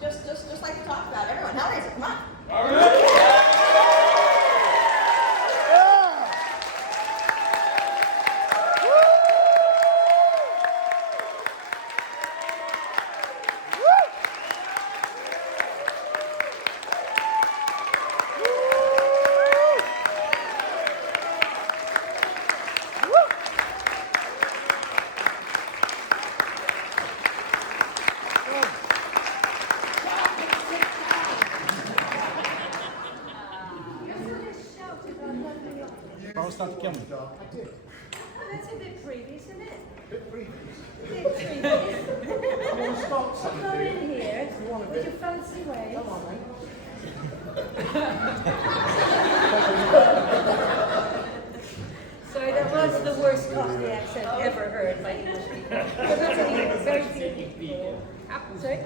just like we talked about. Everyone, Hellraiser, come on. All right. Start the camera. I did. Oh, that's a bit previous, isn't it? Bit previous. Bit previous. I'm going to start something. Come in here with your fancy ways. Come on, mate. Sorry, that was the worst Cockney accent ever heard by English people. But that's anyway, very beautiful. Sorry?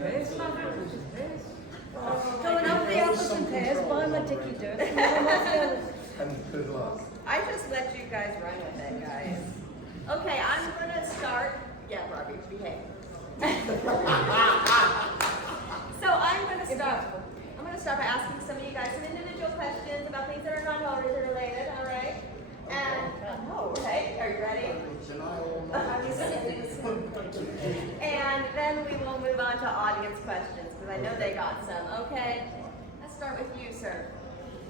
Going up the apples and pears, buy my dicky dirt, and then what's the other? And good luck. I just let you guys run with it, guys. Okay, I'm gonna start. Yeah, Barbie, behave. So I'm gonna start by asking some of you guys some individual questions about things that are not Hellraiser related, all right? And okay, are you ready? And then we will move on to audience questions because I know they got some. Okay, let's start with you, sir.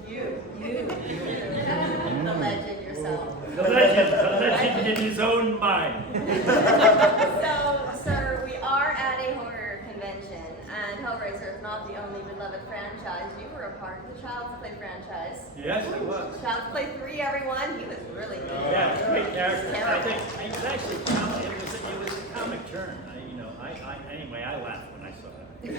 You. The legend yourself. The legend in his own mind. So, sir, we are at a horror convention, and Hellraiser is not the only beloved franchise. You were a part of the Child's Play franchise. Yes, I was. Child's Play 3, everyone. He was really good. Yeah, great character. Terrible. I think it was actually it was a comic term. Anyway, I laughed when I saw it. Me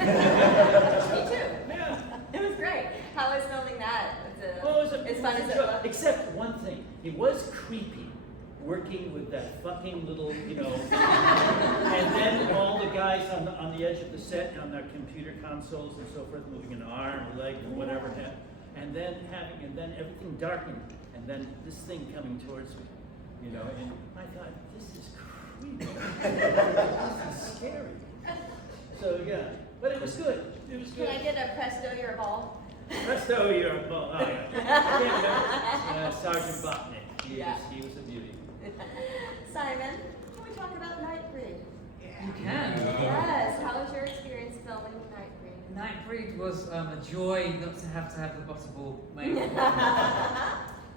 too. Yeah. It was great. How was filming that? Well, it was as fun as it was. Except one thing, it was creepy working with that fucking little, and then all the guys on the edge of the set on their computer consoles and so forth, moving an arm, a leg, and whatever, and then everything darkened, and then this thing coming towards me, and I thought, this is creepy. This is scary. So yeah, but it was good. It was good. Can I get a presto, you're a ball? Presto, you're a ball. Oh, yeah. Sergeant Botnick. He was a beauty. Simon, can we talk about Nightbreed? You can. Yes. How was your experience filming Nightbreed? Nightbreed was a joy not to have the butterball makeup.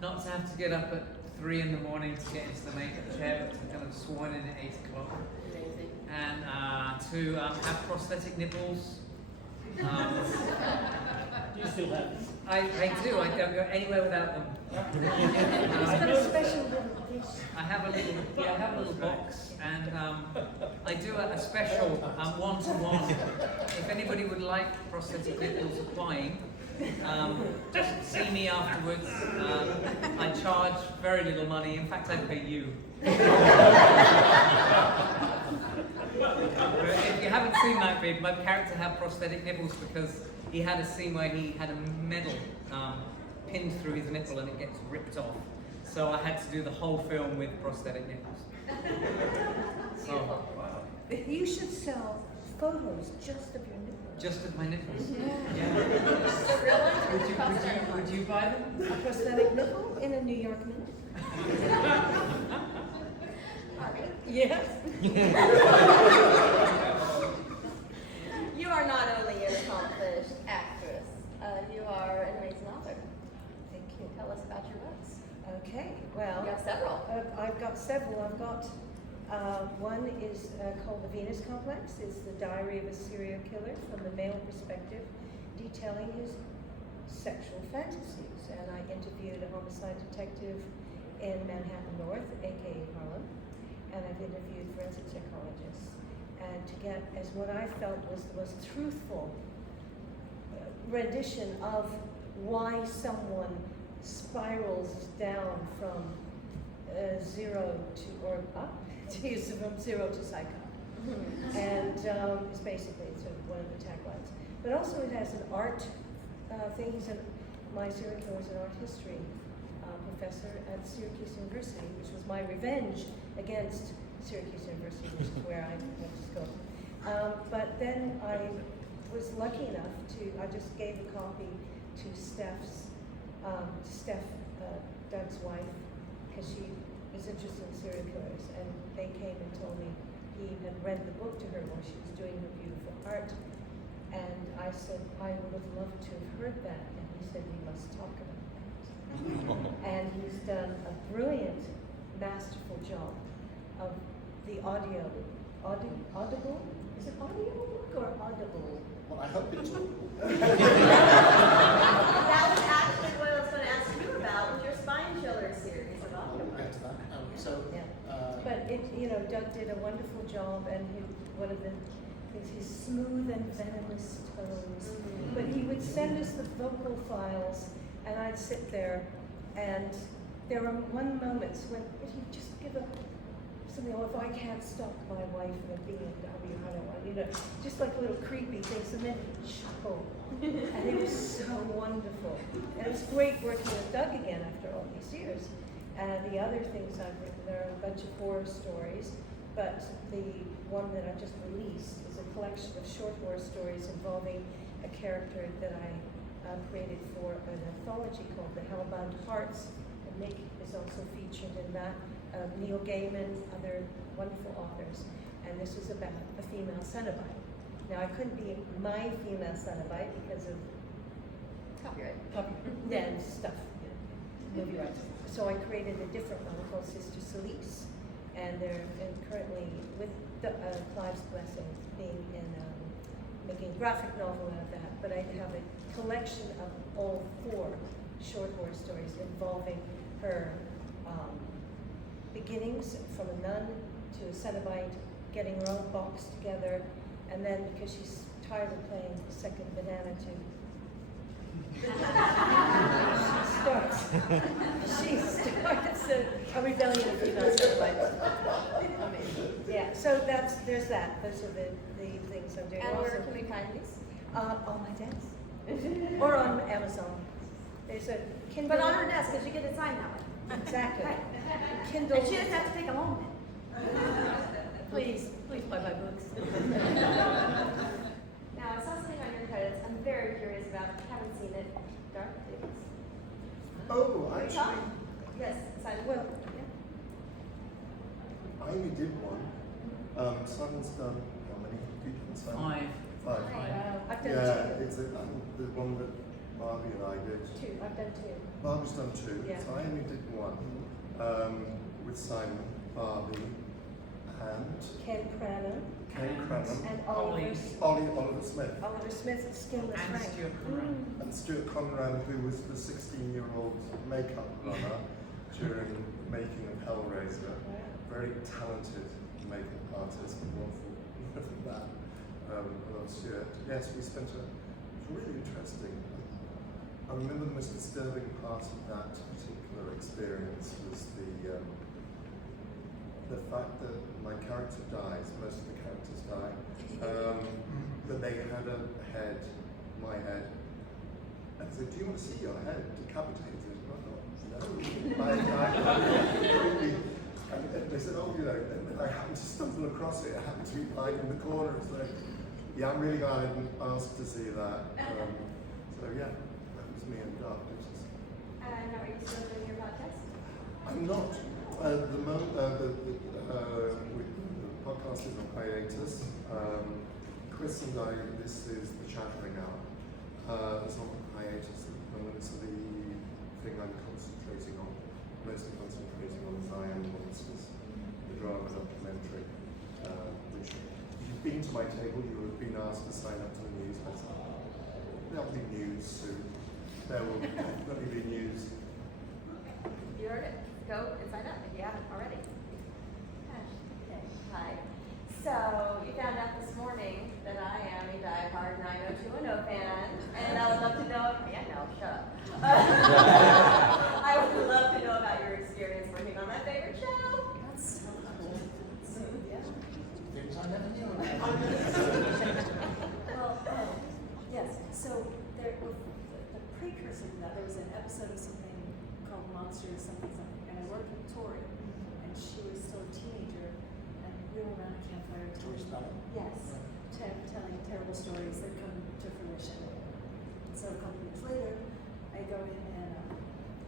Not to have to get up at 3 in the morning to get into the makeup chair, but to kind of swan in at 8 o'clock. Amazing. And to have prosthetic nipples. Do you still have this? I do. I don't go anywhere without them. He's got a special little dish. I have a little box, and I do a special one-to-one. If anybody would like prosthetic nipples applying, just see me afterwards. I charge very little money. In fact, I pay you. If you haven't seen Nightbreed, my character had prosthetic nipples because he had a scene where he had a medal pinned through his nipple and it gets ripped off. So I had to do the whole film with prosthetic nipples. So, Wow. You should sell photos just of your nipples. just of my nipples. Yeah. The real ones? Would you buy them? A prosthetic nipple in a New York Mint. Yes. You are not only an accomplished actress, you are an amazing author. Thank you. Tell us about your books. Okay, well. You have several. I've got several. I've got one is called The Venus Complex. It's the diary of a serial killer from the male perspective, detailing his sexual fantasies. And I interviewed a homicide detective in Manhattan North, aka Harlem, and I've interviewed forensic psychologists. And to get as what I felt was the most truthful rendition of why someone spirals down from zero to, or up, from zero to psycho. And it's basically sort of one of the taglines. But also it has an art thing. My serial killer was an art history professor at Syracuse University, which was my revenge against Syracuse University, which is where I went to school. But then I was lucky enough I just gave a copy to Doug's wife, because she is interested in serial killers, and they came and told me he had read the book to her while she was doing her beautiful art. And I said, I would have loved to have heard that, and he said, we must talk about that. And he's done a brilliant, masterful job of the audible? Is it audio book or audible? Well, I hope it's all. That was actually what I was going to ask you about with your Spine Chiller series of We'll audiobooks. get to that. Yeah. But Doug did a wonderful job, and one of the things, his smooth and venomous tones. But he would send us the vocal files, and I'd sit there, and there were moments when he'd just give a something, if I can't stop my wife from being a W, I don't want, just like little creepy things, and then he'd chuckle. And it was so wonderful. And it was great working with Doug again after all these years. The other things I've written, there are a bunch of horror stories, but the one that I just released is a collection of short horror stories involving a character that I created for an anthology called The Hellbound Hearts, and Nick is also featured in that. Neil Gaiman, other wonderful authors, and this is about a female Cenobite. Now I couldn't be my female Cenobite because of Copyright. and stuff, movie rights. So I created a different one called Sister Celise, and they're currently with Clive's blessing being in making a graphic novel out of that. But I have a collection of all 4 short horror stories involving her beginnings from a nun to a Cenobite, getting her own box together, and then because she's tired of playing second banana she starts a rebellion of female Cenobites. Yeah, so there's that. Those are the things I'm doing. And Also, where can we find these? on my desk. Or on Amazon. There's a Kindle. But on her desk, because you get it signed that way. Exactly. Right. Kindle. And she doesn't have to take a moment. Please buy my books. Now, I saw something on your credits I'm very curious about. Haven't seen it. Dark Things. Oh, Can we talk? Yes, Simon. Well, I only did one. Simon's done how many? Have you done Simon? 5. 5. I've done Yeah, 2. it's the one that Barbie and I did. 2. I've done 2. Barbie's done 2, Yeah. so I only did 1 with Simon, Barbie, and Ken Cranham Kane Cranham, and Ollie. Oliver Smith, Oliver Smith, Skinless And Frank. Stuart Conran. and Stuart Conran, who was the 16-year-old makeup runner during the making of Hellraiser. Very talented makeup artist, and wonderful from that. I love Stuart. Yes, we spent it was really interesting. I remember the most disturbing part of that particular experience was the fact that my character dies, most of the characters die, but they had a head, my head, and said, do you want to see your head decapitated? And I thought, no. And they said, oh, and I happened to stumble across it, I happened to be lying in the corner, it's like, yeah, I'm really glad I didn't ask to see that. So yeah, that was me in Dark Pictures. And are you still doing your podcast? I'm not. The podcast is on hiatus. Chris and I, this is the Chattering Hour. It's on hiatus at the moment, so the thing I'm concentrating on, mostly concentrating on, is I Am Monsters, the drama documentary, which, if you've been to my table, you would have been asked to sign up to the newsletter. There'll be news soon. There will definitely be news. You heard it. Go and sign up if you haven't already. Okay. Hi. So you found out this morning that I am a diehard 90210 fan, and I would love to know. Yeah, no, shut up. I would love to know about your experience working on my favorite show. That's so cool. Yeah. Things I never knew. Well, yes, so there, with the precursor to that, there was an episode of something called Monsters, something, and I worked with Tori, and she was still a teenager, and we were around a campfire. Tori Spelling? Yes, telling terrible stories that come audition. So a couple years later, I go in and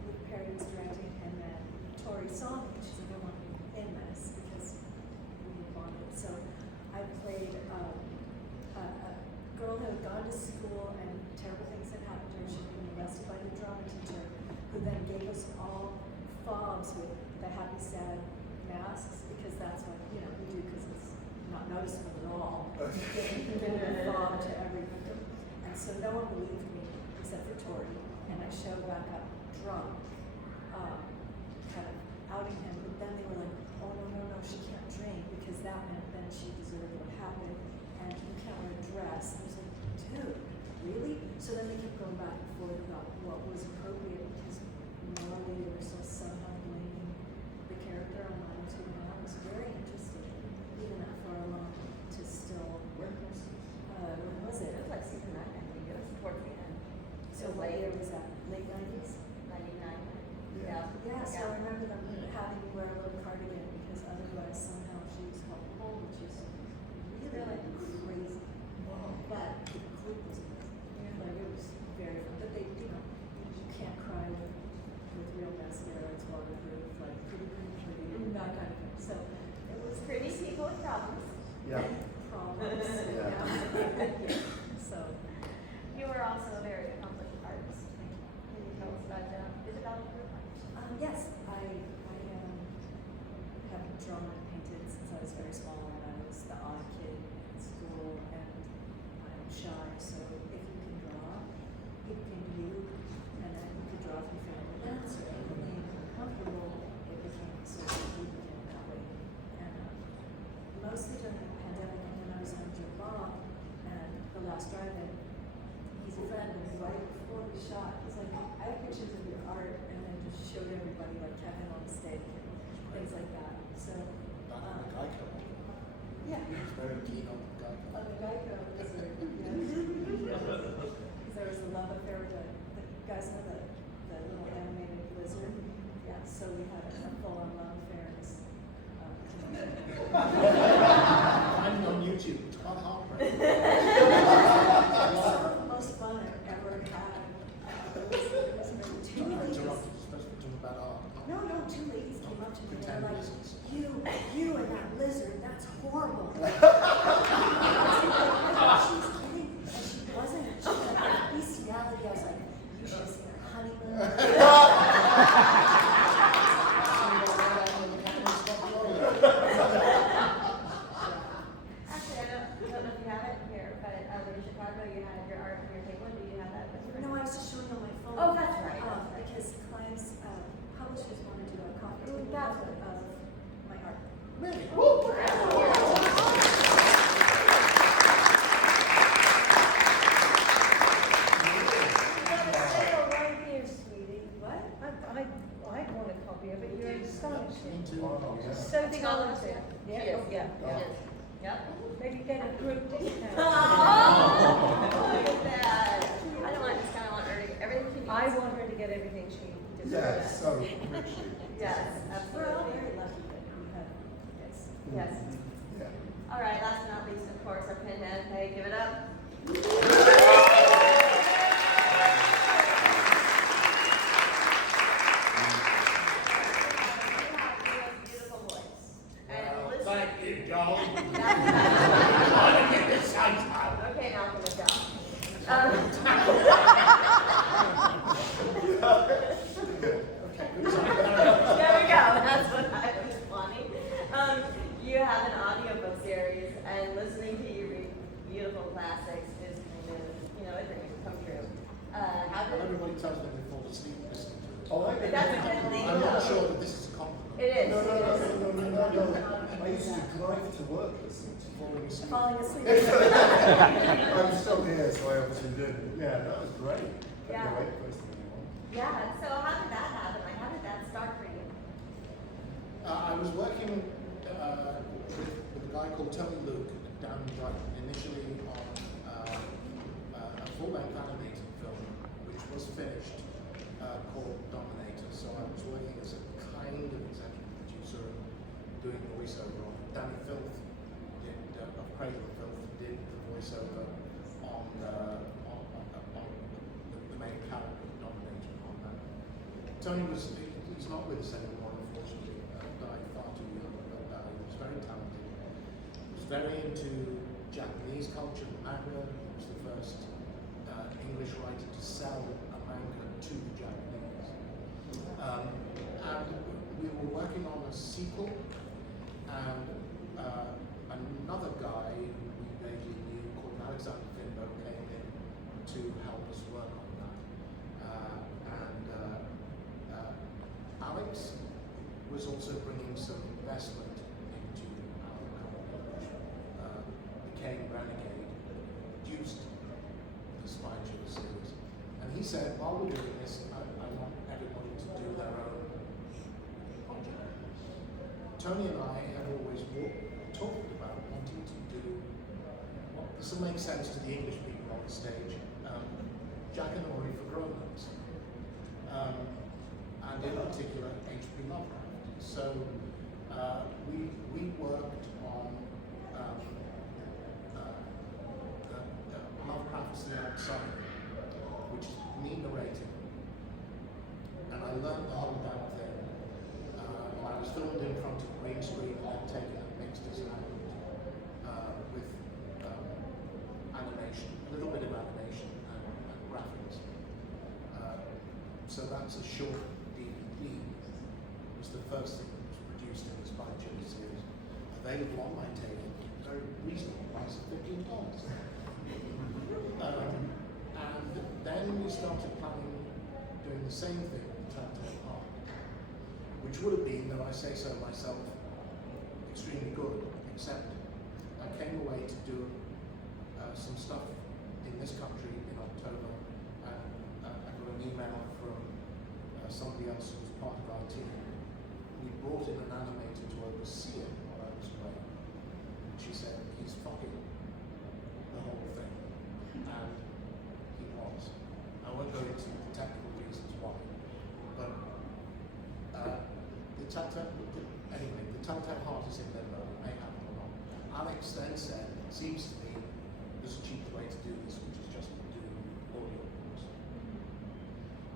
Luke Perry was directing, and then Tori saw me. She's like, I want you in this because we bonded. So I played a girl who had gone to school and terrible things had happened to her. She'd been arrested by the drama teacher, who then gave us all fobs with the happy, sad masks, because that's what, you know, we do because it's not noticeable at all. Give a fob to every victim. And so no one believed me except for Tori. And I showed back up drunk, kind of outing him. But then they were like, oh, no, she can't drink, because that meant then she deserved what happened. And you can't wear a dress. And I was like, dude, really? So then they kept going back and forth about what was appropriate, because morally they were still somehow blaming the character on mine too. And I was very interested, even that far along, to still. When was it? It was like season 9, I think. It was towards the end. So what year was that? Late 90s? 99. Yeah. Yeah, so I remember them having me wear a little cardigan, because otherwise somehow she was culpable, which is really crazy. But the group was amazing. Like, it was very fun. But they, you know, you can't cry with real mascara. It's waterproof, like pretty, that kind of thing. So it was Pretty people with problems. Yeah. problems. Yeah. Yeah. So You were also a very accomplished artist. Can you tell us about Isabella Group? yes, I have drawn and painted since I was very small, and I was the odd kid in school, and I'm shy, so if you can draw, people came to you, and then you could draw if you found a dancer, and when you were comfortable, it became so you became that way. And mostly during the pandemic, and when I was on Joe Bob, and the last drive-in, he's a friend, and right before we shot, he's like, I have pictures of your art, and then just showed everybody, like Kevin on the steak and things like that. So, yeah. He's very keen on the guy. On the Geico lizard, yes. Because there was a love affair with the guys know the little animated lizard. Yeah, so we had a full-on love affair. Finding on YouTube, Todd Harper. Some of the most fun I've ever had. It was maybe two ladies. Supposed to be talking about art. No, two ladies came up to me and Pretend they were like, lizards. you and that lizard, that's horrible. I thought she was kidding, and she wasn't. She was like, bestiality. I was like, you should have seen her honeymoon. Actually, I don't know if you have it here, but in Chicago, you had your art on your table. Do you have that? No, I was just showing on my phone. Oh, that's right. That's right. Because clients, publishers want to do a coffee table That's of my art. Really? Right here, sweetie. What? I want a copy of it. You're astonishing. Me too. Oh, yeah. So I think all of us talented. do. Yeah, She is. yeah. She is. Yep. Maybe get a group discount. Oh, look at that. I don't want to discount. I want her to get everything she needs. I want her to get everything she deserves. Yeah, so richly. Yes, We're all absolutely. very lucky that we have this. Yes. Yeah. All right, last but not least, of course, our pinhead. Hey, give it up. Beautiful voice. And listen. Thank you, Joel. Okay, Malcolm, let's go. There we go. That's what I was wanting. You have an audiobook series, and listening to you read beautiful classics is kind of, a dream come true. How did Everybody tells me they fall asleep listening to it. Oh, But that's a good thing, I'm not though. sure that this is a compliment. It is. No. It is. I used to drive to work listening to Falling asleep. Falling asleep. I'm still here, so I obviously did. Yeah, that was great. Yeah. Anyway, first thing you want. Yeah. So how did that happen? Like, how did that start for you? I was working with a guy called Tony Luke down in Brighton, initially on a full-length animated film, which was finished, called Dominator. So I was working as a kind of executive producer and doing voiceover on it. Danny Filth did, of Cradle of Filth, did the voiceover on Tony he's not with us anymore, unfortunately. Died far too young, but he was very talented. He was very into Japanese culture, manga. He was the first English writer to sell a manga to the Japanese. And we were working on a sequel, and another guy who we vaguely knew called Alexander Finbo came in to help us work on that. Alex was also bringing some investment into our company, which became Renegade, produced the Spy Chill series. And he said, while we're doing this, I want everybody to do their own project. Tony and I had always talked about wanting to do, this will make sense to the English people on the stage, Jack and Ori for grown-ups. And in particular, H.P. Lovecraft. So we worked on Lovecraft's The Outside, which is me narrating. And I learned the whole damn thing. I was filmed in front of green screen and then taken and mixed as an with animation, a little bit of animation and graphics. So that's a short DVD. It was the first thing that was produced in the Spy Chill series. Available on my table, very reasonable price of $15. And then we started planning doing the same thing with Telltale Heart, which would have been, though I say so myself, extremely good, except I came away to do some stuff in this country in October, and I got an email from somebody else who was part of our team. We brought in an animator to oversee it while I was away. And she said, he's fucking the whole thing. And he was. I won't go into the technical reasons why. But the Telltale Heart is in limbo. It may happen or not. Alex then said, it seems to me there's a cheaper way to do this, which is just to do audio books.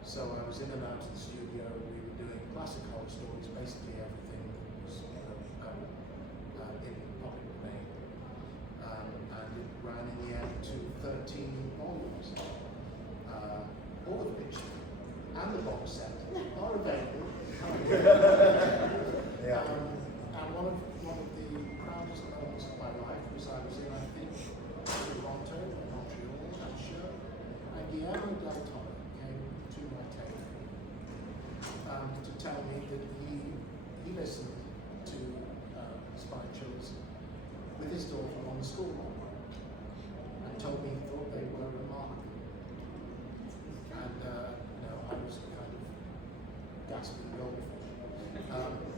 So I was in and out of the studio. We were doing classic horror stories, basically everything that was in public domain. And it ran in the end to 13 volumes, all of which, and the box set, are available. Yeah. And one of the proudest moments of my life was I was in, I think, Toronto or Montreal, I'm sure, and Guillermo del Toro came to my table to tell me that he listened to Spy Chills with his daughter on the school homework and told me he thought they were remarkable. And I was kind of gasping goldfish.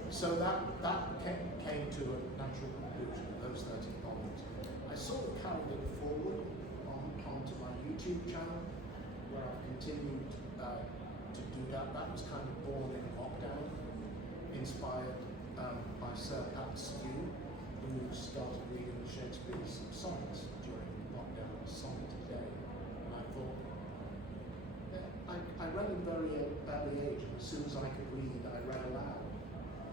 So that came to a natural conclusion, those 13 volumes. I sort of carried it forward onto my YouTube channel, where I continued to do that. That was kind of born in lockdown, inspired by Sir Pat Stew, who started reading Shakespeare's sonnets during lockdown, sonnet a day. And I thought, I read at a very early age, and as soon as I could read, I read aloud.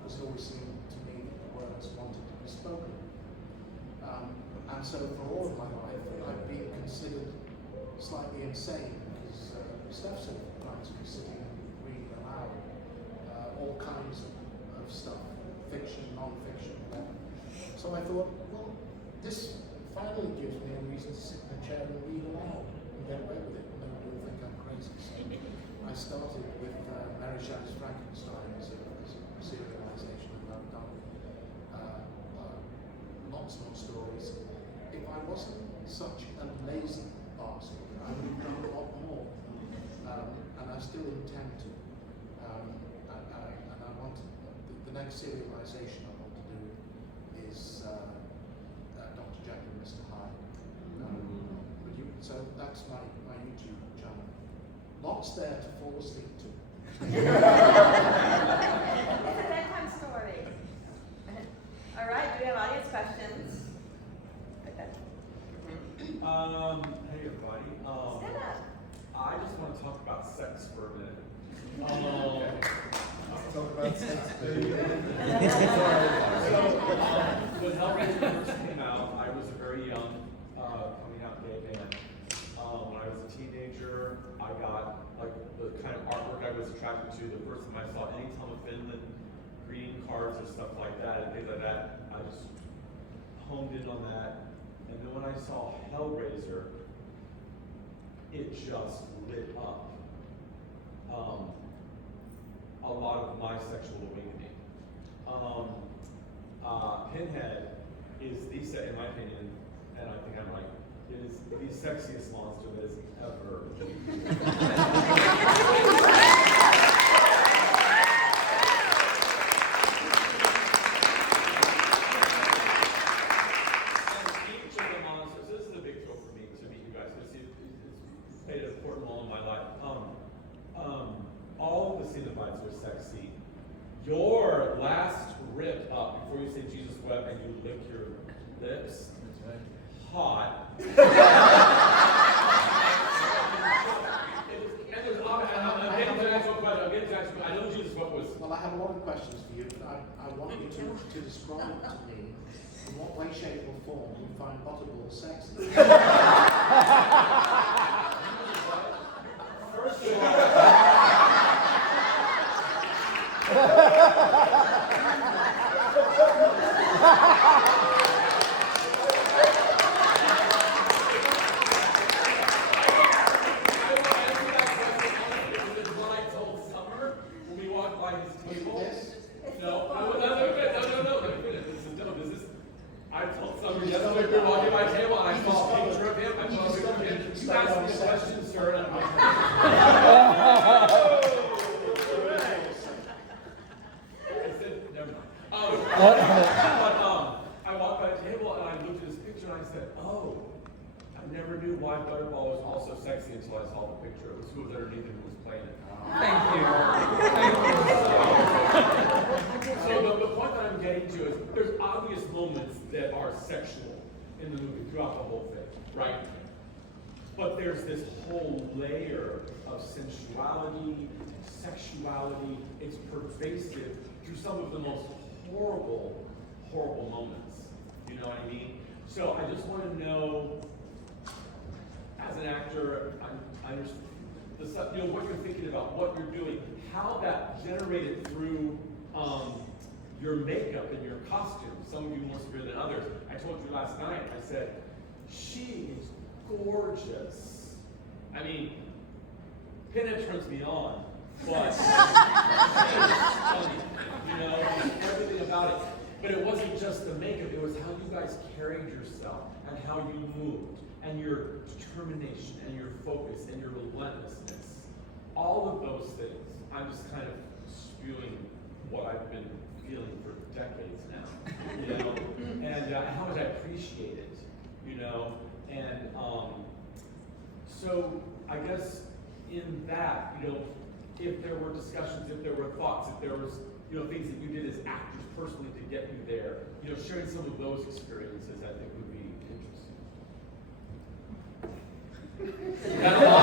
It always seemed to me that the words wanted to be spoken. And so for all of my life, I've been considered slightly insane, because Steph said finds me sitting and reading aloud all kinds of stuff, fiction, non-fiction, whatever. So I thought, well, this finally gives me a reason to sit in a chair and read aloud and get away with it, and nobody will think I'm crazy. So I started with Mary Shelley's Frankenstein as a serialization, and I've done lots more stories. If I wasn't such a lazy bastard, I would have done a lot more, and I still intend to. And I want to, the next serialization I want to do is Dr. Jekyll and Mr. Hyde. So that's my YouTube channel. Lots there to fall asleep to. It's a bedtime story. All right, do we have audience questions? Okay. Hey everybody. Stand up. I just want to talk about sex for a minute. When Hellraiser first came out, I was a very young, coming out gay man. When I was a teenager, I got like the kind of artwork I was attracted to. The first time I saw any Tom of Finland greeting cards or stuff like that, and things like that, I just honed in on that. And then when I saw Hellraiser, it just lit up a lot of my sexual awakening. Pinhead is in my opinion, and I think I'm right, is the sexiest monster that has ever been. Each of the monsters, this is a big thrill for me to meet you guys, because it's played an important role in my life. All of the Cenobites are sexy. Your last rip up before you say Jesus wept and you lick your lips, hot. And there's, I'm getting to ask you a question. I'm getting to ask you, I know Jesus wept was. Well, I have a lot of questions for you, but I want you to describe to me in what way, shape, or form you find Butterball sexy. First of all, I told somebody yesterday we were walking by a table and I saw a picture of him. I saw a picture of him. You asked me a question, sir, and I'm like, I said, never mind. But I walked by a table and I looked at his picture and I said, oh, I never knew why Butterball was also sexy until I saw the picture. It was who was underneath and who was playing it. Thank you. So the point that I'm getting to is there's obvious moments that are sexual in the movie throughout the whole thing, right? But there's this whole layer of sensuality, sexuality. It's pervasive through some of the most horrible, horrible moments. You know what I mean? So I just want to know, as an actor, I understand the stuff, you know, what you're thinking about, what you're doing, how that generated through your makeup and your costume. Some of you more severe than others. I told you last night, I said, she is gorgeous. I mean, Pinhead turns me on, but she is stunning, you know, everything about it. But it wasn't just the makeup, it was how you guys carried yourself and how you moved and your determination and your focus and your relentlessness. All of those things, I'm just kind of spewing what I've been feeling for decades now, you know, and how much I appreciate it, you know, and so I guess in that, you know, if there were discussions, if there were thoughts, if there was, you know, things that you did as actors personally to get you there, you know, sharing some of those experiences, I think would be interesting. Got a lot.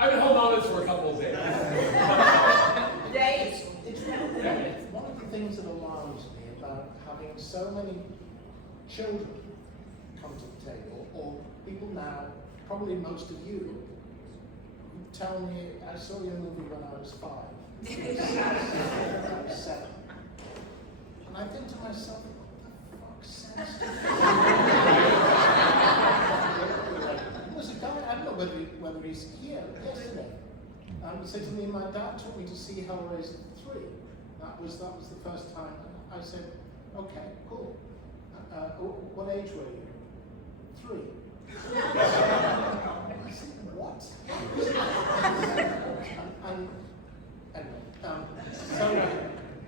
I've been holding on to this for a couple of days. It's one of the things that alarms me about having so many children come to the table, or people now, probably most of you, tell me, I saw your movie when I was 5, when I was 7. And I think to myself, what the fuck sense does There's a guy, I don't know whether he's here yesterday, said to me, my dad took me to see Hellraiser 3. That was the first time. I said, okay, cool. What age were you? 3. I said, what? and anyway, so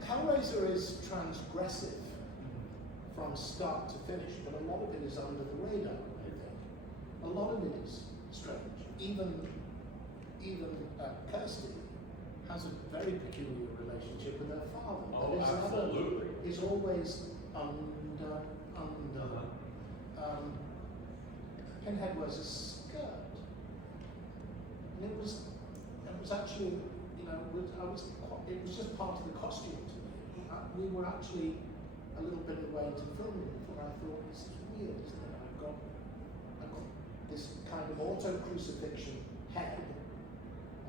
Hellraiser is transgressive from start to finish, but a lot of it is under the radar, I think. A lot of it is strange. Even Kirsty has a very peculiar relationship with her father. Oh, absolutely. Is always under. Pinhead wears a skirt, and it was actually it was just part of the costume to me. We were actually a little bit away into filming before I thought, this is weird, isn't it? I've got this kind of auto crucifixion head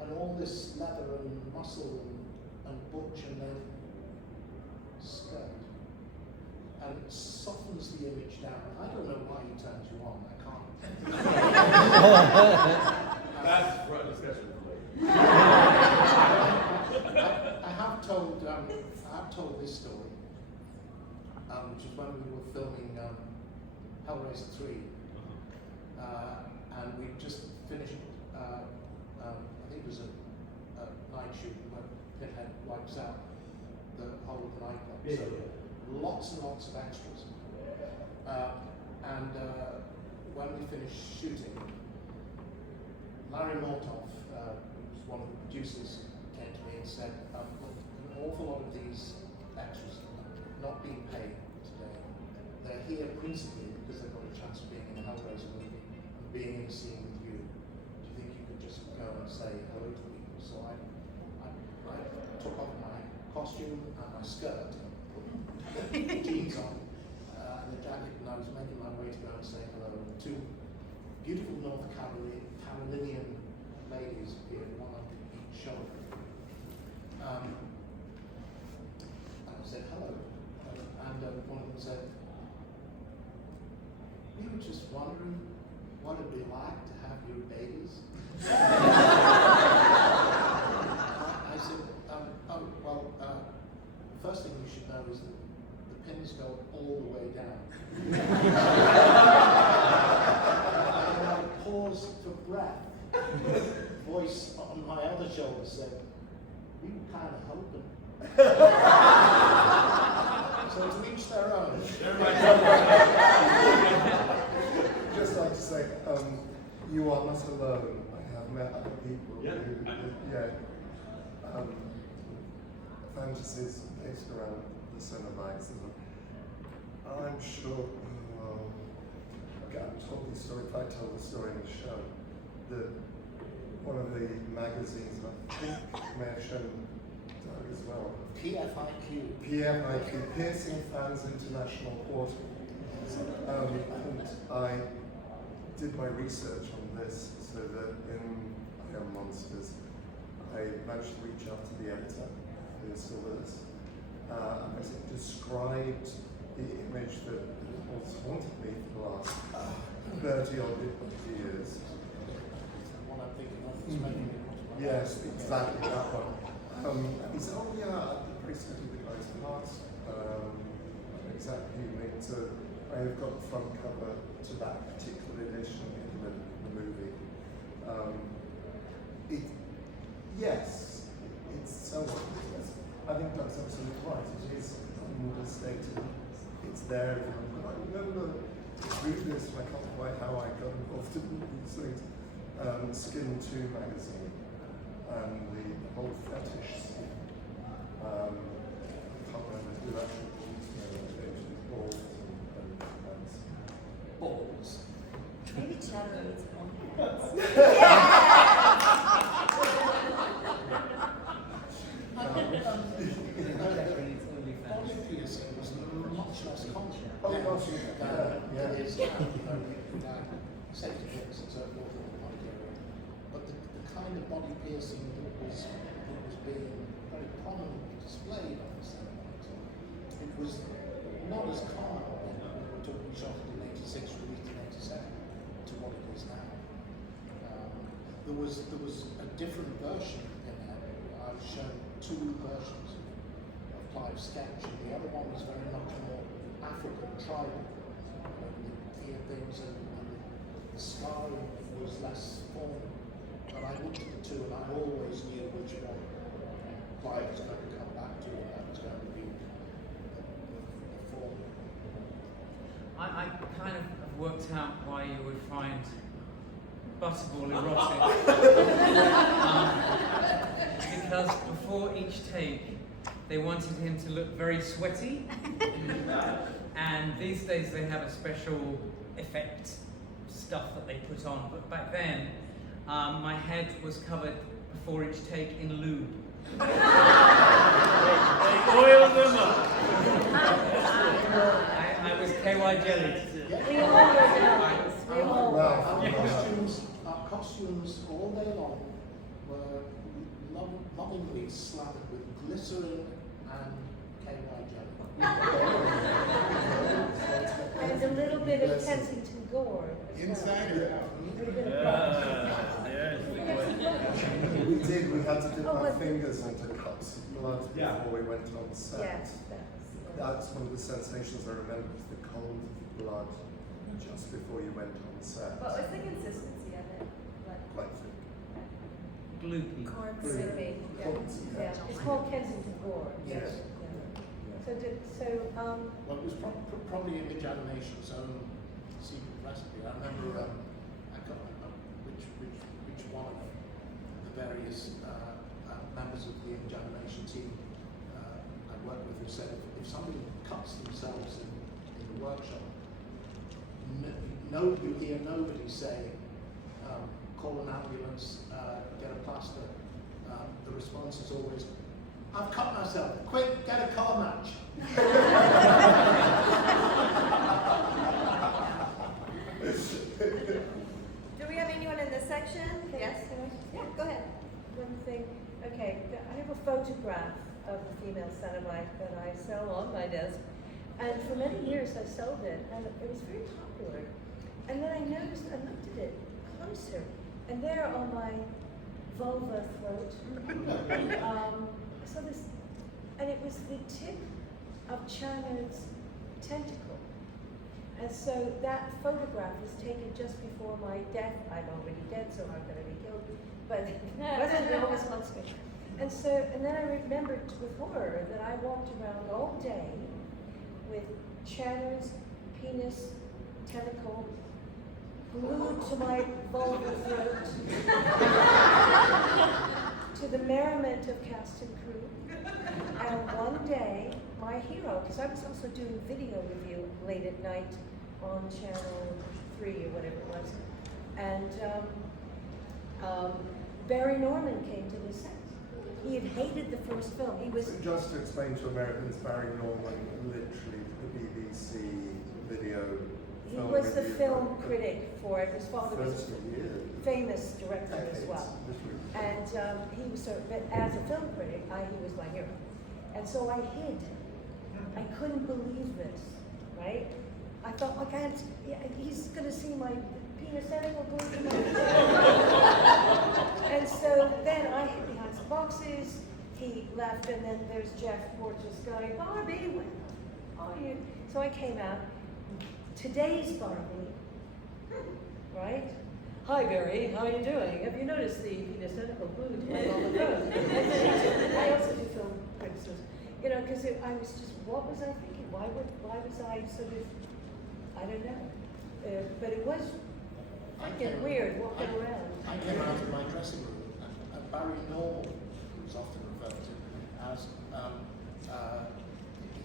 and all this leather and muscle and butch and then skirt. And it softens the image down. I don't know why he turns you on, I can't. That's for a discussion for later. I have told this story, which is when we were filming Hellraiser 3, and we just finished. I think it was a night shoot where Pinhead wipes out the whole of the nightclub. Yeah. So lots and lots of extras. When we finished shooting, Larry Mortoff, who was one of the producers, came to me and said, look, an awful lot of these extras are not being paid today. They're here principally because they've got a chance of being in a Hellraiser movie and being in a scene with you. Do you think you could just go and say hello to people? So I took off my costume and my skirt, put jeans on, and the jacket, and I was making my way to go and say hello. Two beautiful North Carolinian ladies appeared, one on each shoulder. And I said hello, and one of them said, we were just wondering what it'd be like to have your babies. I said, the first thing you should know is that the pins go all the way down. And I paused for breath. Voice on my other shoulder said, we were kind of hoping. So to each their own. Just like to say, you are not alone. I have met other people who, fantasies based around the Cenobites. I'm sure, okay, I've told the story, if I tell the story in the show, that one of the magazines, I think may have shown Doug as well, PFIQ, Piercing Fans International Portal. And I did my research on this so that in Iron Monsters, I managed to reach out to the editor, who is still with us, and I described the image that has haunted me for the last 30-odd years. the one I'm thinking of is making it. Yes, exactly that one. And he said, oh yeah, I'm pretty certain the guy's passed. Exactly unique to, I have got the front cover to that particular edition in the movie. It's somewhat, I think that's absolutely right. It is understated. It's there. I remember reading this, and I can't quite how I got involved in these things. Skin 2 magazine and the whole fetish scene. I can't remember who actually balls and Balls. Maybe Chatter needs one. Body piercing was much less common Oh, gosh, than it is now. You could have safety pins and so forth in the body area. But the kind of body piercing that was being very prominently displayed on the Cenobites, it was not as common when we were talking shot in 86, released in 87, to what it is now. There was a different version in there. I was shown 2 versions of Clive's sketch, and the other one was very much more African tribal. The ear things and the scarring was less formal. But I looked at the 2 and I always knew which one Clive was going to come back to, and that was going to be the form. I kind of have worked out why you would find Butterball erotic. Because before each take, they wanted him to look very sweaty. And these days they have a special effect stuff that they put on. But back then, my head was covered before each take in lube. They oiled them up. I was KY jellied. We all were darlings. We all were. Our costumes all day long were lovingly slathered with glycerin and KY jelly. And a little bit of Kensington gore as well. Inside A little bit of Yes, We did, we had to dip Oh, our what- fingers into cups of blood Yeah. before we went on set. Yes, That's one of the sensations I remember, was the cold blood just before you went on set. What was the consistency of it? What? Quite thick. Gloopy. Corn Could syrup. be, Corn yeah. syrup. Yeah. It's called Kensington gore. Yes. So, Well, it was probably Image Animation's own secret recipe. I remember I got which one of the various members of the Image Animation team I worked with who said if somebody cuts themselves in the workshop, you hear nobody say, call an ambulance, get a plaster. The response is always, I've cut myself. Quick, get a colour match. Do we have anyone in this section? Yes? Yeah, go ahead. one thing, okay, I have a photograph of the female Cenobite that I sell on my desk. And for many years I sold it, and it was very popular. And then I noticed, I looked at it closer, and there on my vulva throat, I saw this, and it was the tip of Chana's tentacle. And so that photograph was taken just before my death. I'm already dead, so I'm going to be killed. But President always wants me. And so, and then I remembered with horror that I walked around all day with Chana's penis tentacle glued to my vulva throat, to the merriment of cast and crew. And one day, my hero, because I was also doing video review late at night on Channel 3 or whatever it was, and Barry Norman came to the set. He had hated the first film. He was Just to explain to Americans, Barry Norman, literally the BBC video. he film was the review film for critic for it. His father was 30 years. a famous director as Decades, well. literally. And he was sort of, but as a film critic, he was my hero. And so I hid. I couldn't believe this, right? I thought, I can't, he's gonna see my penis tentacle going to my And so then I hid behind some boxes, he left, and then there's Jeff Porteous going, Barbie, where are you? So I came out, today's Barbie, right? Hi Barry, how are you doing? Have you noticed the penis tentacle glued to my vulva throat? I also do film criticism, you know, because I was just, what was I thinking? Why was I sort of, I don't know. But it was freaking weird walking around. I came out of my dressing room, and Barry Norman, who was often referred to as,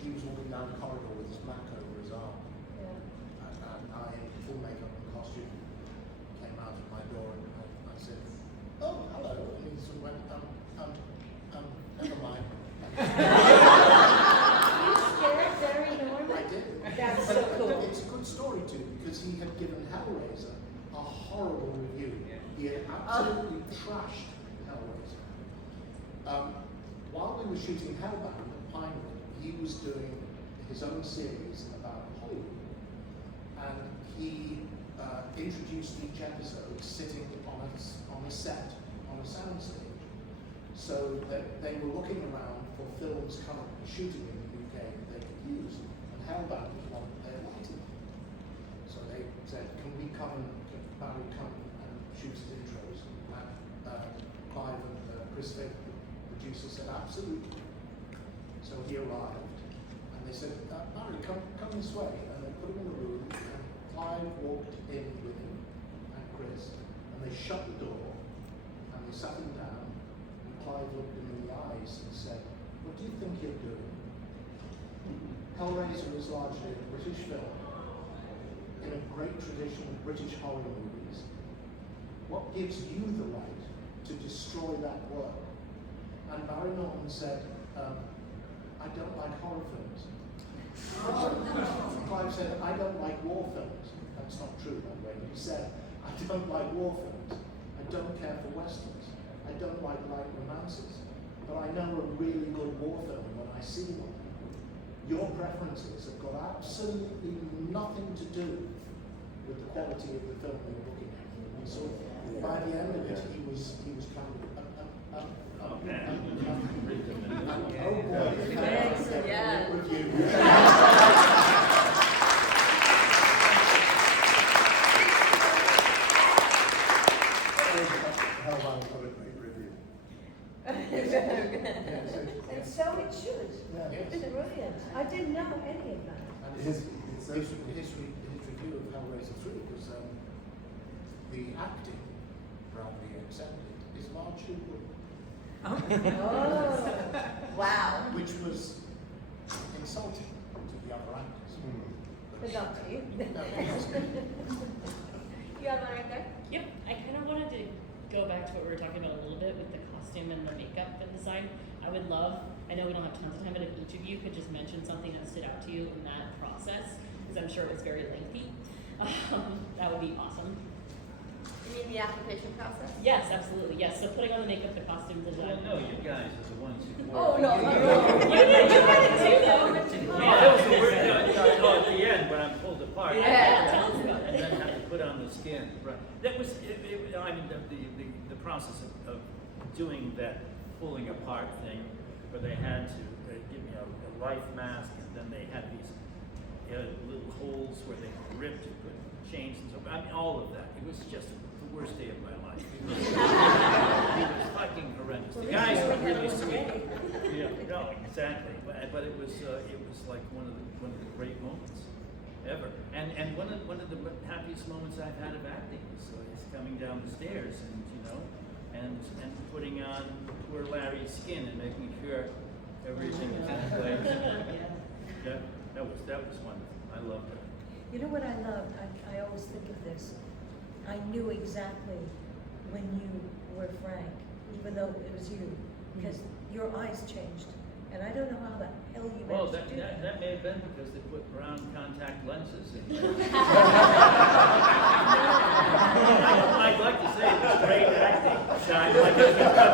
he was walking down the corridor with his Mac over his arm, Yeah. and I, in full makeup and costume, came out of my door, and I said, "Oh, hello," and he sort of went, never mind. You scared Barry Norman? I did. That's so cool. It's a good story too, because he had given Hellraiser a horrible review. He had absolutely trashed Hellraiser. While we were shooting Hellbound at Pinewood, he was doing his own series about Hollywood, and he introduced each episode sitting on a set on a soundstage, so that they were looking around for films currently shooting in the UK that they could use, and Hellbound was one that they wanted. So they said, can Barry come and shoot his intros? And Clive and Chris Fick, the producer, said, absolutely. So he arrived, and they said, Barry, come this way. And they put him in the room, and Clive walked in with him, and Chris, and they shut the door, and they sat him down, and Clive looked him in the eyes and said, what do you think you're doing? Hellraiser is largely a British film, in a great tradition of British horror movies. What gives you the right to destroy that work? And Barry Norton said, I don't like horror films. Clive said, I don't like war films. That's not true, by the way. He said, I don't like war films. I don't care for westerns. I don't like light romances. But I know a really good war film when I see one. Your preferences have got absolutely nothing to do with the quality of the film you're looking at. And so by the end of it, he was kind of oh boy, Thanks, yeah. review. Hellraiser got a great review. And so it should. Yeah. It's brilliant. I didn't know any of that. And His his review of Hellraiser 3 was the acting, proudly accepted, is largely good. Oh. Wow. Which was insulting to the other actors. But not to you. You have one right there? Yep, I kind of wanted to go back to what we were talking about a little bit with the costume and the makeup and design. I would love, I know we don't have tons of time, but if each of you could just mention something that stood out to you in that process, because I'm sure it was very lengthy, that would be awesome. You mean the application process? Yes, absolutely, yes. So putting on the makeup, the costume design. Well, no, you guys are the ones who. Oh, no, no, no. You did it too, though. That was the word, no, at the end, when I'm pulled apart. Yeah. Tell us about And it. then have to put on the skin, right. That was, I mean, the process of doing that pulling apart thing, where they had to give me a life mask, and then they had these little holes where they ripped and put chains and so, I mean, all of that. It was just the worst day of my life. It was fucking horrendous. The guys were really sweet. Yeah, no, exactly. But it was like one of the great moments ever. And one of the happiest moments I've had of acting is coming down the stairs and putting on poor Larry's skin and making sure everything is in place. That was wonderful. I loved it. You know what I loved? I always think of this. I knew exactly when you were Frank, even though it was you, because your eyes changed. And I don't know how the hell you Well, managed to do that. that may have been because they put brown contact lenses in. I'd like to say it was great acting. Like a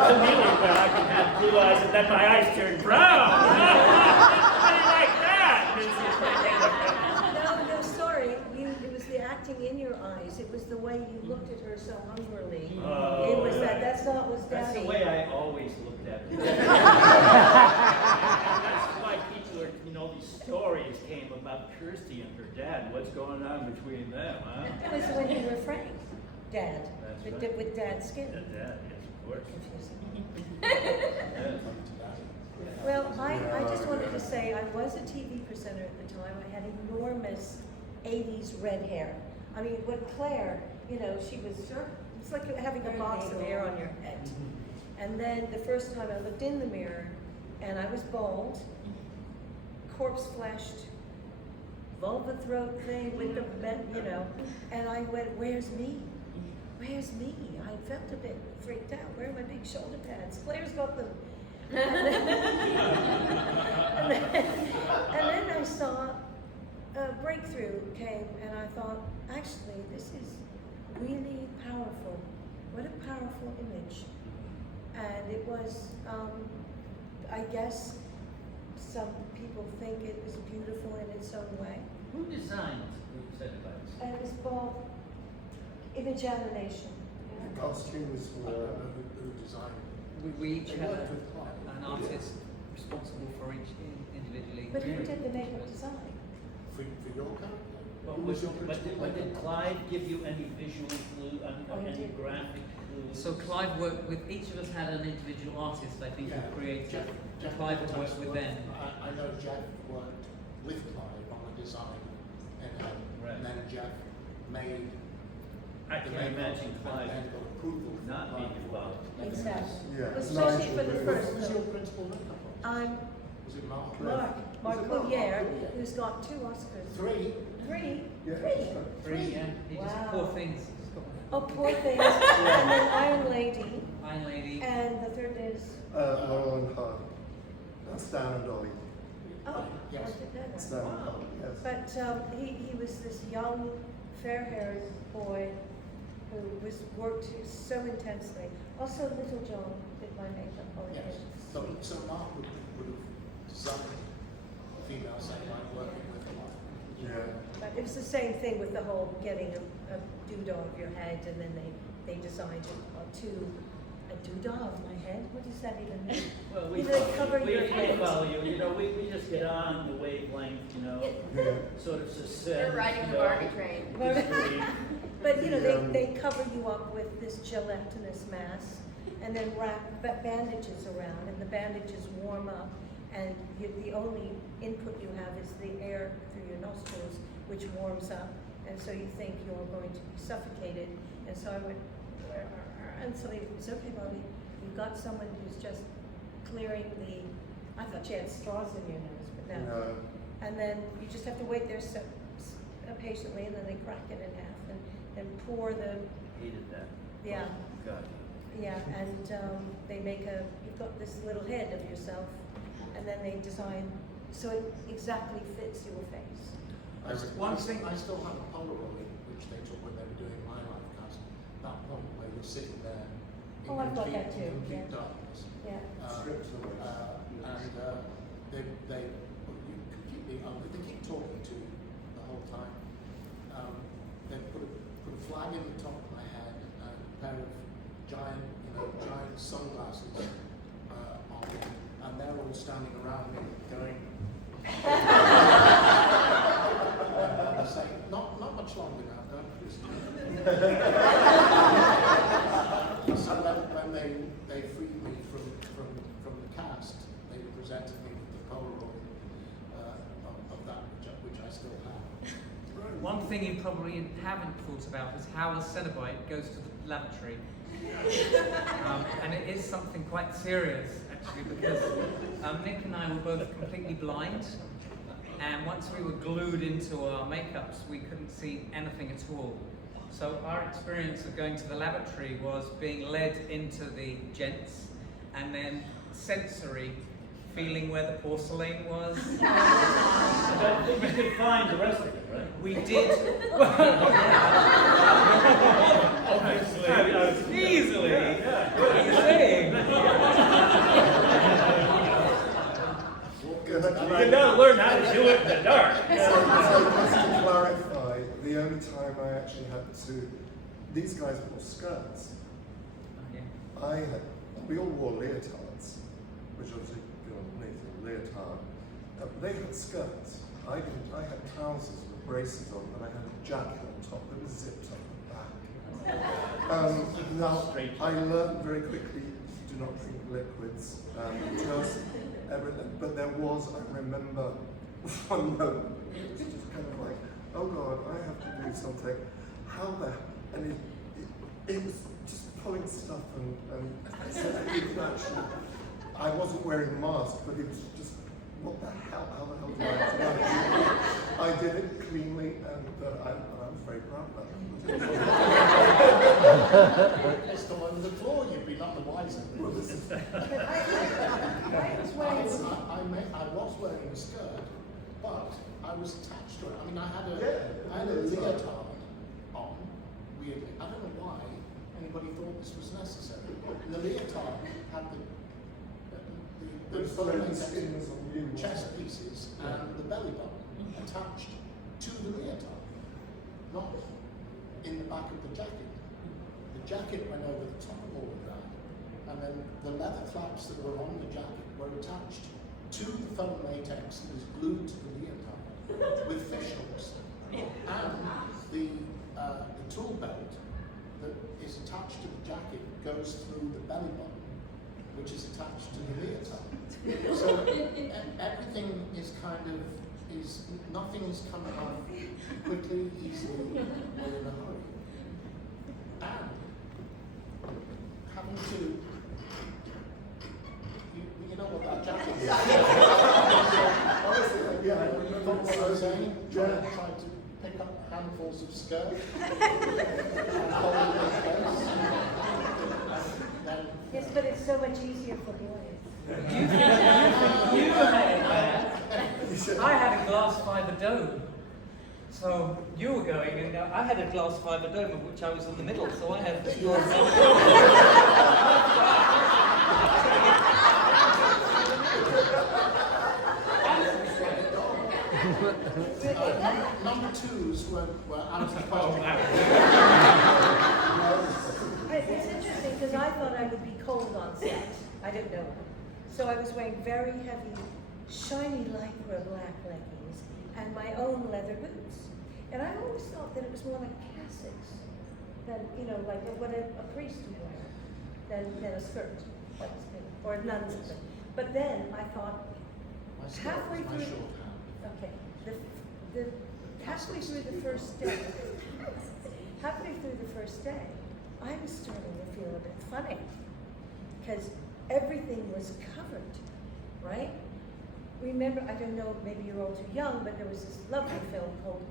chameleon where I can have blue eyes and then my eyes turn brown. How do you like that? No, sorry. It was the acting in your eyes. It was the way you looked at her so hungrily. Oh, It was right. that's not what's That's Daddy. the way I always looked at it. That's why people are, these stories came about Kirsty and her dad. What's going on between them, huh? It was when you were Frank, Dad. That's with, right. with Dad's skin. Dad, yes, of course. Confusing. Yes. Well, I just wanted to say I was a TV presenter at the time. I had enormous 80s red hair. I mean, with Claire, she was, it's like having a box of hair on your head. And then the first time I looked in the mirror, and I was bald, corpse fleshed, vulva throat thing with the, and I went, where's me? Where's me? I felt a bit freaked out. Where are my big shoulder pads? Claire's got them. And then I saw a breakthrough came, and I thought, actually, this is really powerful. What a powerful image. And it was, I guess, some people think it was beautiful in its own way. Who designed the set of lights? And it was called image animation. The costumes I don't were. know who designed it. We each They had worked with Clive. an artist responsible for each individually. But who did the makeup design? For your character? But Who was your principal did makeup Clive give you any visual clue, Oh, he any did. graphic clues? So Clive worked with, each of us had an individual artist, I think, who created. Jeff Clive would work with them. I know Jeff worked with Clive on the design, Right. and then Jeff made I the can makeup, imagine and Clive then got approval from not Clive being for involved. making Exactly. this. Yeah. Especially for the Nigel first Who was film. your principal makeup artist? I'm Was it Mark? Mark Was it Collier, Collier? who's got 2 Oscars. Three. Three? Yeah. Three? Three, yeah. He just Wow. poor things. He's got Oh, poor things. And then Iron Lady. Iron Lady. And the third is, Laurel and Hardy. That's Dan and Dolly. oh, Yes. I did that. That's Dan and Dolly, yes. But he was this young, fair-haired boy who worked so intensely. Also, Little John did my makeup all Yes. occasions. So Mark would have designed female satellite working with a lot. Yeah. But it was the same thing with the whole getting a doodah of your head, and then they designed a doodah of my head. What does that even mean? Well, You know, they cover we your head. follow you, we just get on the wavelength, Yeah. sort of success. You're riding the Barbie train. But you know, Yeah. they cover you up with this gelatinous mass, and then wrap bandages around, and the bandages warm up, and the only input you have is the air through your nostrils, which warms up, and so you think you're going to be suffocated. And so I went, and so it's okay, Bobby. You've got someone who's just clearing the. I thought you had straws in your nose, but no. No. And then you just have to wait there patiently, and then they crack it in half and pour the. Hated that. Yeah. God. Yeah, and they make you've got this little head of yourself, and then they design so it exactly fits your face. One thing- I still have a Polaroid which they took when they were doing my life cast. That point where you're sitting there in Oh, I've got that too, complete yeah. darkness. Yeah. Strips away. They you completely they keep talking to you the whole time. They put a flag in the top of my head and a pair of giant sunglasses on, and they're all standing around me going. And I say, not much longer now, don't you? So when they freed me from the cast, they presented me with the Polaroid of that which I still have. One thing you probably haven't thought about is how a Cenobite goes to the lavatory. And it is something quite serious, actually, because Nick and I were both completely blind, and once we were glued into our makeups, we couldn't see anything at all. So our experience of going to the lavatory was being led into the gents, and then sensory, feeling where the porcelain was. I think you could find the rest of it, right? We did. Obviously. Easily. Yeah. What are you saying? You gotta learn how to do it in the dark. So just to clarify, the only time I actually had to, these guys wore skirts. We all wore leotards, which obviously go underneath a leotard. They had skirts. I didn't. I had trousers with braces on, and I had a jacket on top that was zipped up the back. Now, I learned very quickly to do not drink liquids, just everything. But there was, I remember, one moment, it was just kind of like, oh God, I have to do something. How the, and it was just pulling stuff and I wasn't wearing a mask, but it was just, what the hell, how the hell did I do that? I did it cleanly, and I was very proud of that. It's the one on the floor, you'd be none the wiser. I was wearing I was wearing a skirt, but I was attached to it. I mean, I had a leotard on, weirdly. I don't know why anybody thought this was necessary. The leotard had the chest pieces and the belly button attached to the leotard, not in the back of the jacket. The jacket went over the top of all of that, and then the leather flaps that were on the jacket were attached to the foam latex that was glued to the leotard with fish hooks, and the tool belt that is attached to the jacket goes through the belly button, which is attached to the leotard. So everything is nothing is coming off quickly, easily, or in a hurry. And having to, you know what that jacket is? Honestly, yeah, I remember What I was saying? Yeah. Trying to pick up handfuls of skirt and hold but it's so much easier for boys. You had it there. I had a glass fiber dome. So you were going, and I had a glass fiber dome of which I was in the middle, so I had this glass fiber dome. Number twos were out of the question. It's interesting because I thought I would be cold on set. I didn't know. So I was wearing very heavy, shiny lycra black leggings and my own leather boots. And I always thought that it was more like cassocks than, like what a priest would wear, than a skirt. That was good. Or nuns. But then I thought, halfway My through, shorthand. okay, halfway through the first day, I was starting to feel a bit funny because everything was covered, right? Remember, I don't know, maybe you're all too young, but there was this lovely film called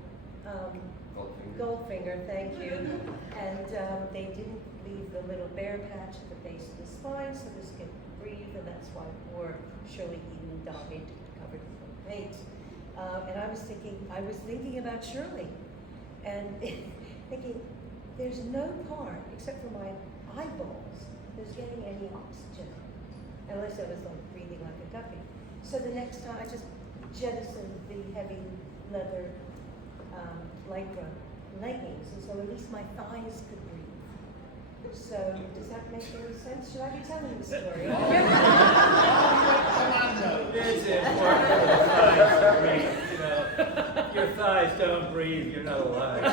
Goldfinger, thank you. And they didn't leave the little bare patch at the base of the spine so the skin could breathe, and that's why poor Shirley Eden died covered in paint. And I was thinking about Shirley, and thinking, there's no part, except for my eyeballs, that's getting any oxygen, unless I was like breathing like a ducky. So the next time, I just jettisoned the heavy leather lycra leggings, and so at least my thighs could breathe. So does that make any sense? Should I be telling the story? It's important for the thighs to breathe, Your thighs don't breathe, you're not alive.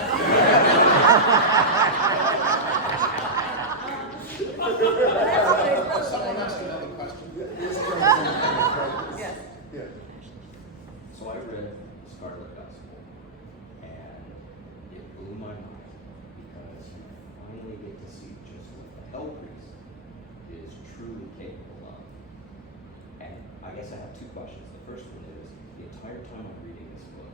Someone asked another question. Yes. Yeah. So I read Scarlet Gospel, and it blew my mind because you finally get to see just what the Hell Priest is truly capable of. And I guess I have two questions. The first one is, the entire time I'm reading this book,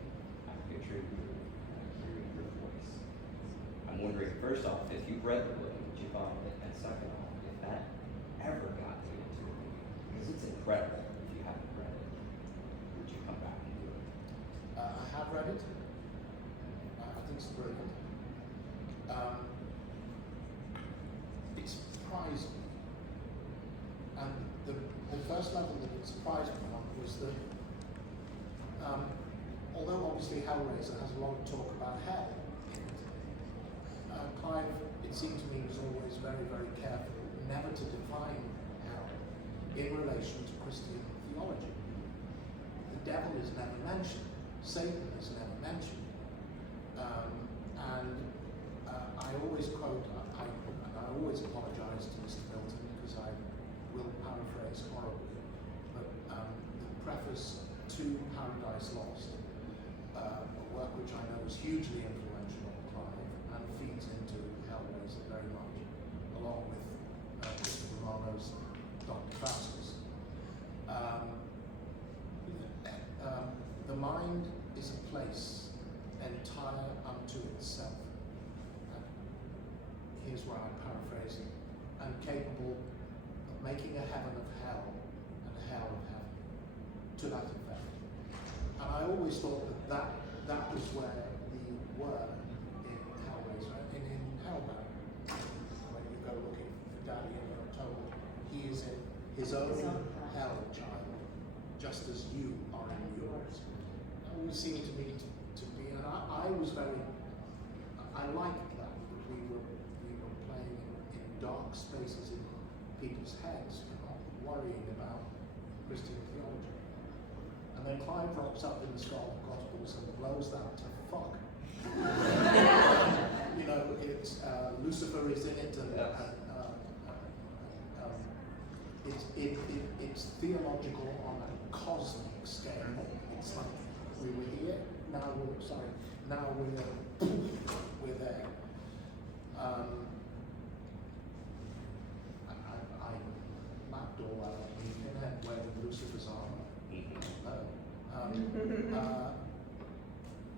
I'm picturing you and I'm hearing your voice. I'm wondering, first off, if you've read the book, what you thought of it, and second off, if that ever got made into a movie, because it's incredible if you haven't read it. Would you come back and do it? I have read it. I think it's brilliant. It's surprising. And the first level that it surprised me on was that, although obviously Hellraiser has a lot of talk about hell, Clive, it seemed to me, was always very, very careful never to define hell in relation to Christian theology. The devil is never mentioned. Satan is never mentioned. I always quote, and I always apologize to Mr. Milton because I will paraphrase horribly, but the preface to Paradise Lost, a work which I know is hugely influential on Clive and feeds into Hellraiser very much, along with Christopher Marlowe's Dr. Faustus. The mind is a place entire unto itself. And here's where I paraphrase it. And capable of making a heaven of hell and a hell of heaven. To that effect. And I always thought that was where we were in Hellraiser, in Hellbound. When you go looking for Daddy and you're told he is in his own hell, child, just as you are in yours. It always seemed to me to be, and I was very, I liked that we were playing in dark spaces in people's heads, not worrying about Christian theology. And then Clive drops up in the Gospels and blows that to fuck. It's Lucifer is in it, and it's theological on a cosmic scale. It's like we were here, now we're there. I mapped all that on the internet where Lucifer's armor.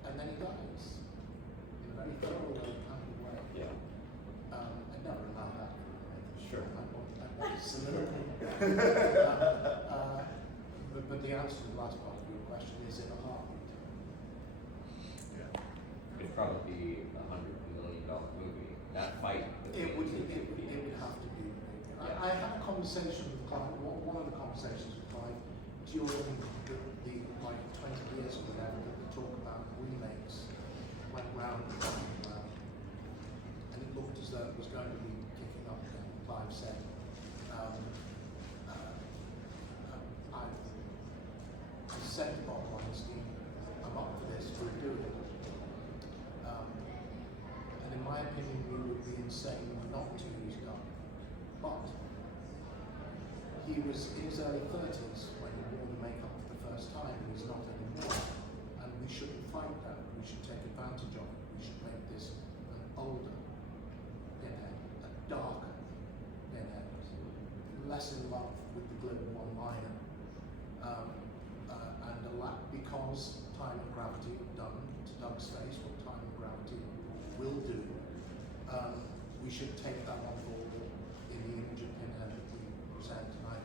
And then he dies in a very thorough kind of way. Yeah. I never allowed that. Sure. That was soliloquy. But the answer to the last part of your question is in a heartbeat. It'd probably be $100 million movie. That fight. It would have to be. I had a conversation with Clive, one of the conversations with Clive during the like 20 years or whatever that the talk about remakes went round and round and round. And it looked as though it was going to be kicking up again. Clive said, I said to Bob Weinstein, I'm up for this, we'll do it. And in my opinion, we would be insane not to use Doug. But he was in his early 30s when he wore the makeup for the first time. He's not anymore. And we shouldn't fight that. We should take advantage of it. We should make this an older Pinhead, a darker Pinhead, less in love with the glib one-liner. And a lot, because time and gravity have done to Doug's face what time and gravity will do, we should take that on board in the image of Pinhead that we present. And I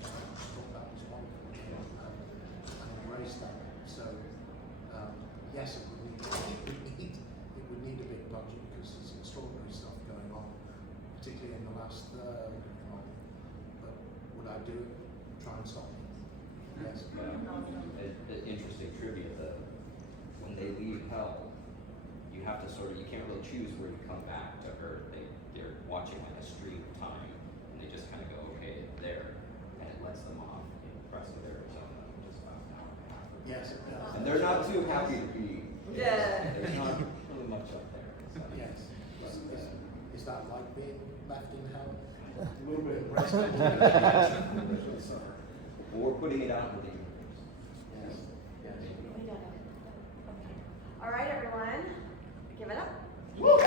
thought that was wonderful, and embrace that. So yes, it would need a big budget because there's extraordinary stuff going on, particularly in the last third. But would I do it? Try and stop it? Yes. Interesting trivia though. When they leave hell, you have to you can't really choose where you come back to Earth. They're watching like a stream of time, and they just kind of go, okay, there, and it lets them off in Preston, Arizona, which is about an hour and a half. Yes, it does. And they're not too happy to be. Yeah. There's not really much up there. So. Yes. Is that like being left in hell? A little bit. Or putting it out into the universe. Yes. Yes. All right, everyone, give it up. Woo!